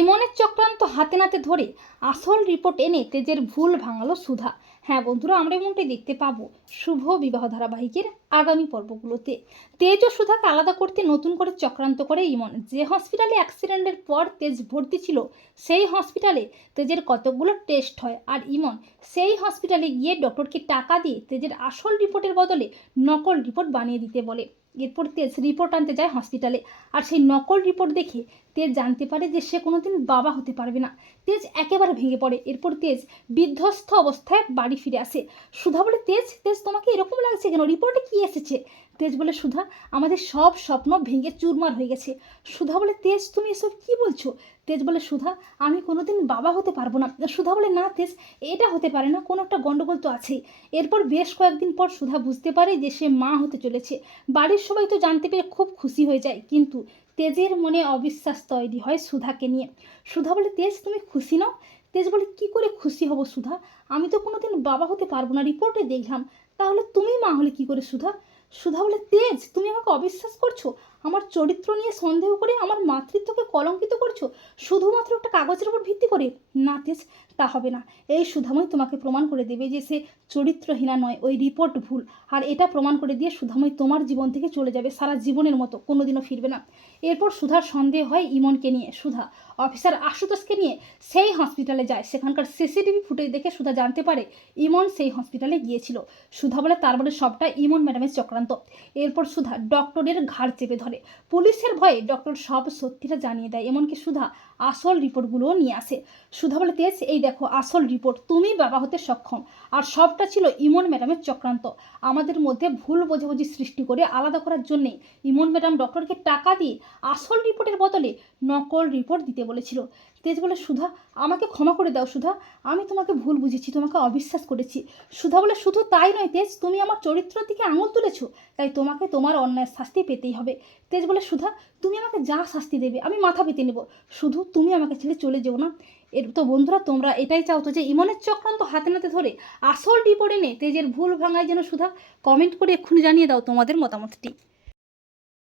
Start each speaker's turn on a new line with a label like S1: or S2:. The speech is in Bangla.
S1: ইমনের চক্রান্ত হাতে নাতে ধরে আসল রিপোর্ট এনে তেজের ভুল ভাঙালো সুধা। হ্যাঁ বন্ধুরা, আমরা এমনটাই দেখতে পাবো শুভ বিবাহ ধারাবাহিকের আগামী পর্বগুলোতে। তেজ ও সুধাকে আলাদা করতে নতুন করে চক্রান্ত করে ইমন। যে হসপিটালে অ্যাক্সিডেন্টের পর তেজ ভর্তি ছিল, সেই হসপিটালে তেজের কতকগুলো টেস্ট হয়। আর ইমন, সেই হসপিটালে গিয়ে ডক্টরকে টাকা দিয়ে তেজের আসল রিপোর্টের বদলে নকল রিপোর্ট বানিয়ে দিতে বলে। এরপর তেজ রিপোর্ট আনতে যায় হসপিটালে আর সেই নকল রিপোর্ট দেখে তেজ জানতে পারে যে সে কোনোদিন বাবা হতে পারবে না। তেজ একেবারে ভেঙে পড়ে। এরপর তেজ বিধ্বস্ত অবস্থায় বাড়ি ফিরে আসে। সুধা বলে, তেজ তেজ, তোমাকে এরকম লাগছে কেন? রিপোর্টে কি এসেছে? তেজ বলে, সুধা, আমাদের সব স্বপ্ন ভেঙে চুরমার হয়ে গেছে। সুধা বলে, তেজ, তুমি এসব কি বলছো? তেজ বলে, সুধা, আমি কোনোদিন বাবা হতে পারব না। সুধা বলে, না তেজ, এটা হতে পারে না, কোনো একটা গণ্ডগোল তো আছেই। এরপর বেশ কয়েকদিন পর সুধা বুঝতে পারে যে সে মা হতে চলেছে। বাড়ির সবাই তো জানতে পেরে খুব খুশি হয়ে যায়, কিন্তু তেজের মনে অবিশ্বাস তৈরি হয় সুধাকে নিয়ে। সুধা বলে, তেজ, তুমি খুশি নাও? তেজ বলে, কি করে খুশি হব সুধা? আমি তো কোনোদিন বাবা হতে পারব না। রিপোর্টে দেখলাম, তাহলে তুমি মা হলে কি করে সুধা? সুধা বলে তেজ তুমি আমাকে অবিশ্বাস করছ? আমার চরিত্র নিয়ে সন্দেহ করে আমার মাতৃত্বকে কলঙ্কিত করছ? শুধুমাত্র একটা কাগজের উপর ভিত্তি করে? না তেজ তা হবে না। এই সুধাময় তোমাকে প্রমাণ করে দেবে যে সে চরিত্রহীনা নয়, ওই রিপোর্ট ভুল। আর এটা প্রমাণ করে দিয়ে সুধাময় তোমার জীবন থেকে চলে যাবে সারা জীবনের মতো, কোনোদিনও ফিরবে না। এরপর সুধার সন্দেহ হয় ইমনকে নিয়ে। সুধা, অফিসার আশুতোষকে নিয়ে সেই হসপিটালে যায়। সেখানকার সিসিটিভি ফুটেজ দেখে সুধা জানতে পারে ইমন সেই হসপিটালে গিয়েছিল। সুধা বলে, তার মানে সবটা ইমন ম্যাডামের চক্রান্ত। এরপর সুধা ডক্টরের ঘাড় চেপে ধরে। পুলিশের ভয়ে ডক্টর সব সত্যিটা জানিয়ে দেয় এমনকি সুধা আসল রিপোর্টগুলোও নিয়ে আসে। সুধা বলে তেজ, এই দেখো, আসল রিপোর্ট। তুমি বাবা হতে সক্ষম। আর সবটা ছিল ইমন ম্যাডামের চক্রান্ত। আমাদের মধ্যে ভুল বোঝাবুঝি সৃষ্টি করে আলাদা করার জন্যে ইমন ম্যাডাম ডক্টরকে টাকা দিয়ে আসল রিপোর্টের বদলে নকল রিপোর্ট দিতে বলেছিল। তেজ বলে, সুধা, আমাকে ক্ষমা করে দাও, সুধা। আমি তোমাকে ভুল বুঝেছি, তোমাকে অবিশ্বাস করেছি। সুধা বলে, শুধু তাই নয় তেজ, তুমি আমার চরিত্র দিকে আঙুল তুলেছো। তাই তোমাকে তোমার অন্যায় শাস্তি পেতেই হবে। তেজ বলে, সুধা, তুমি আমাকে যা শাস্তি দেবে, আমি মাথা পেতে নেব। শুধু তুমি আমাকে ছেড়ে চলে যেও না। এর তো বন্ধুরা, তোমরা এটাই চাও তো যে ইমনের চক্রান্ত হাতে নাতে ধরে আসল রিপোর্ট এনে তেজের ভুল ভাঙায় যেন সুধা। কমেন্ট করে এক্ষুনি জানিয়ে দাও তোমাদের মতামতটি।